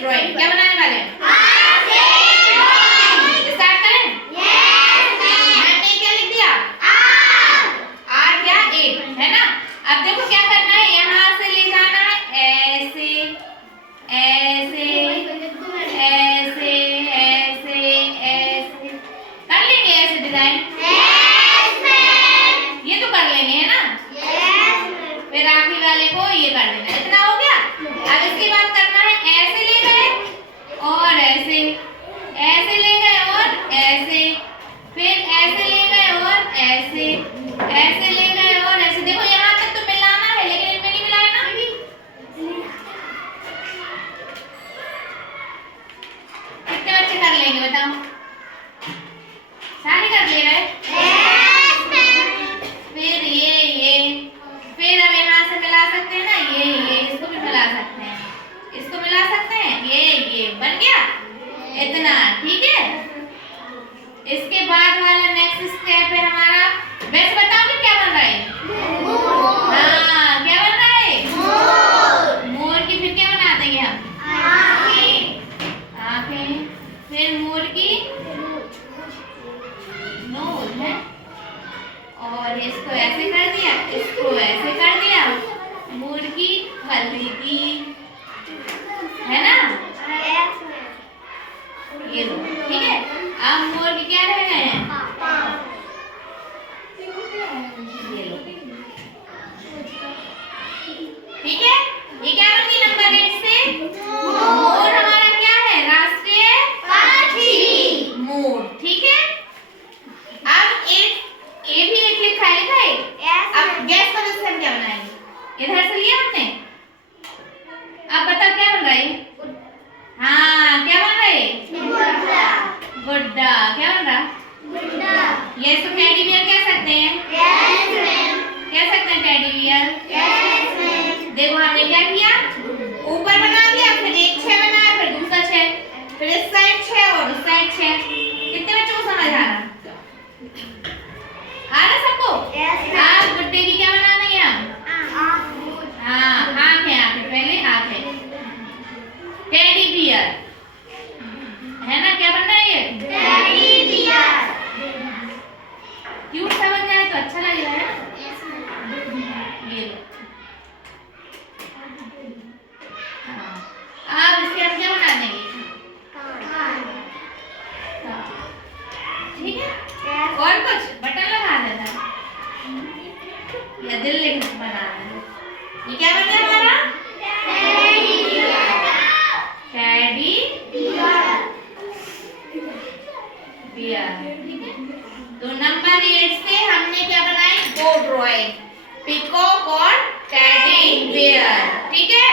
Drawing क्या बनाने वाले हैं? स्टार्ट करें? मैंने क्या लिख दिया? 8 या 8 है ना। अब देखो क्या करना है, यहाँ से ले जाना है ऐसे ऐसे ऐसे ऐसे ऐसे, कर लेंगे ऐसे डिजाइन, ये तो कर लेंगे है ना। फिर आखिरी वाले को ये कर देना, इतना हो गया। अब इसके बाद करना है ऐसे ले गए और ऐसे, ऐसे ले गए और ऐसे, फिर ऐसे ले गए और ऐसे, ऐसे ले गए और ऐसे। देखो यहाँ तक तो मिलाना है लेकिन इनमें नहीं मिलाया ना। कितने बच्चे कर लेंगे बताओ? सारे कर ले रहे? फिर ये फिर अब यहाँ से मिला सकते हैं ना, ये इसको भी मिला सकते हैं, इसको मिला सकते हैं, ये बन गया इतना, ठीक है। इसके बाद वाला नेक्स्ट स्टेप है हमारा, वैसे बताओगे क्या बन रहा है? हाँ क्या बन रहा है? मोर की फिर क्या बना देंगे हम? आँखें, फिर मोर की नोज है, और इसको ऐसे कर दिया, इसको ऐसे कर दिया, मोर की हल्दी है ना, ये लो, ठीक है। अब मोर के क्या रह गए हैं? ये लो, ठीक है। ये क्या बन नंबर 8 से? मोर हमारा क्या है? राष्ट्रीय पक्षी मोर, ठीक है। अब ये भी एक लिखा है। अब गैस करो इससे हम क्या बनाएंगे? इधर से लिया हमने, अब बताओ क्या बन रहा है? हाँ क्या बन रहा है? गुड्डा। क्या बन रहा? ये इसको टेडी बियर कह सकते हैं? कह सकते हैं टेडी बियर। देखो हमने क्या किया, ऊपर बना दिया, फिर एक 6 बनाया, फिर दूसरा 6, फिर इस साइड 6 और उस साइड 6। कितने बच्चों को समझ आ रहा सबको? आप गुड्डे की क्या बना देंगे हम? हाँ आँख है, आँख पहले आँख है, टेडी बियर है ना। क्या बनना है ये? Teddy bear. क्यूट सा बन जाए तो अच्छा लगेगा है ना। ये लो, अब इसके हम क्या बना देंगे? ठीक है। और कुछ बटन लगा देना या दिल लिख बना देना। ये क्या बन गया हमारा? टेडी बियर, ठीक है। तो नंबर 8 से हमने क्या बनाई? 2 ड्राइंग, पीकॉक और टेडी बियर, ठीक है।